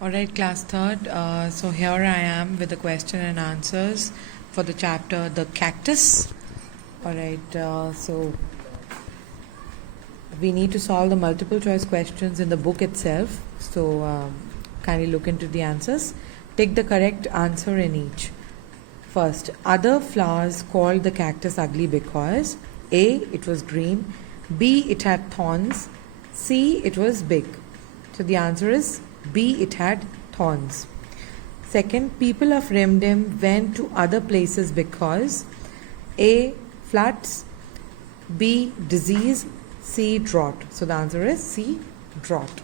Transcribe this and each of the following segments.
Alright, class third. So here I am with the question and answers for the chapter The Cactus. Alright, so we need to solve the multiple choice questions in the book itself. So kindly look into the answers. Take the correct answer in each. First, other flowers called the cactus ugly because A. It was green, B. It had thorns, C. It was big. So the answer is B. It had thorns. Second, people of Rimdim went to other places because A. Floods, B. Disease, C. Drought. So the answer is C. Drought.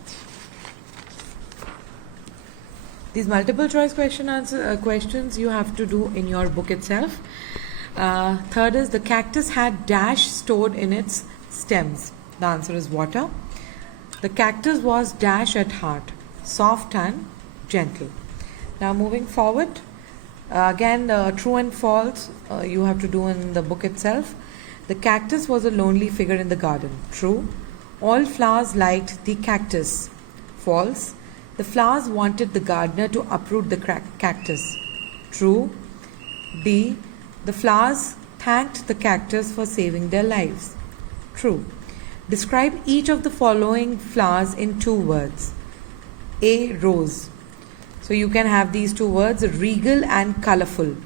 These multiple choice questions you have to do in your book itself. Third is the cactus had dash stored in its stems. The answer is water. The cactus was dash at heart, soft and gentle. Now moving forward, again true and false you have to do in the book itself. The cactus was a lonely figure in the garden. True. All flowers liked the cactus. False. The flowers wanted the gardener to uproot the cactus. True. D. The flowers thanked the cactus for saving their lives. True. Describe each of the following flowers in 2 words. A. Rose. So you can have these 2 words, regal and colorful.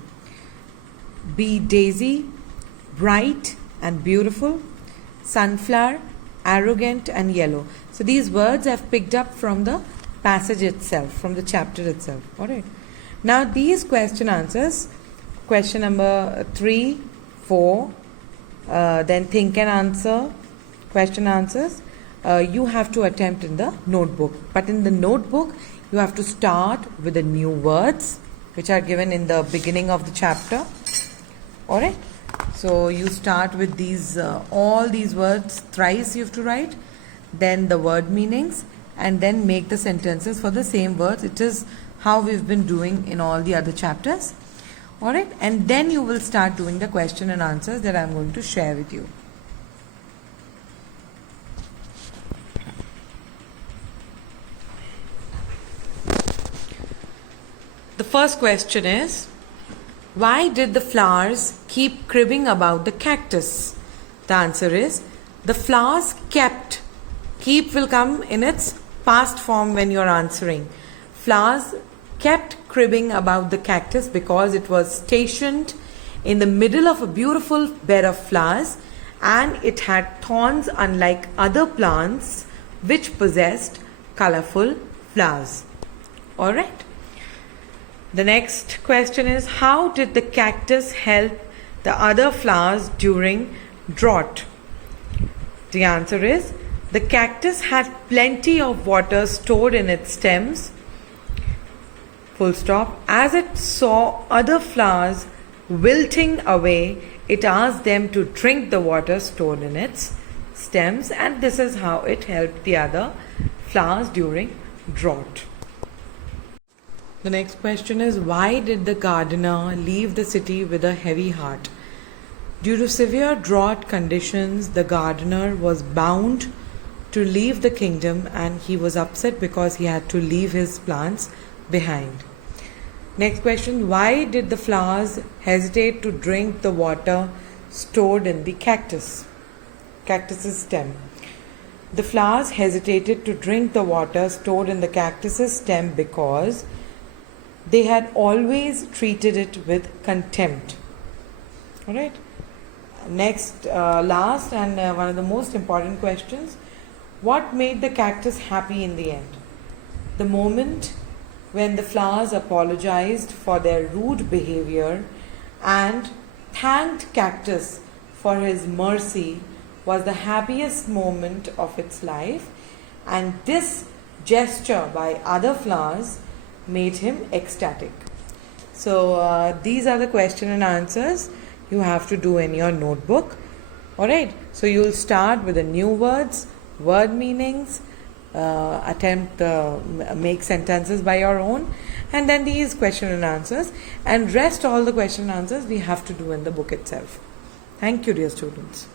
B. Daisy, bright and beautiful. Sunflower, arrogant and yellow. So these words I've picked up from the passage itself, from the chapter itself. Alright. Now these question answers, question number 3, 4, then think and answer, question answers, you have to attempt in the notebook. But in the notebook, you have to start with the new words which are given in the beginning of the chapter. Alright. So you start with these, all these words thrice you have to write, then the word meanings, and then make the sentences for the same words. It is how we've been doing in all the other chapters. Alright, and then you will start doing the question and answers that I'm going to share with you. The first question is, why did the flowers keep cribbing about the cactus? The answer is, the flowers kept. Keep will come in its past form when you're answering. Flowers kept cribbing about the cactus because it was stationed in the middle of a beautiful bed of flowers and it had thorns unlike other plants which possessed colorful flowers. Alright. The next question is, how did the cactus help the other flowers during drought? The answer is, the cactus had plenty of water stored in its stems. Full stop. As it saw other flowers wilting away, it asked them to drink the water stored in its stems, and this is how it helped the other flowers during drought. The next question is, why did the gardener leave the city with a heavy heart? Due to severe drought conditions, the gardener was bound to leave the kingdom and he was upset because he had to leave his plants behind. Next question, why did the flowers hesitate to drink the water stored in the cactus's stem? The flowers hesitated to drink the water stored in the cactus's stem because they had always treated it with contempt. Alright. Next, last and one of the most important questions, what made the cactus happy in the end? The moment when the flowers apologized for their rude behavior and thanked cactus for his mercy was the happiest moment of its life, and this gesture by other flowers made him ecstatic. So these are the question and answers you have to do in your notebook. Alright, so you'll start with the new words, word meanings, attempt make sentences by your own, and then these question and answers, and rest all the question and answers we have to do in the book itself. Thank you, dear students.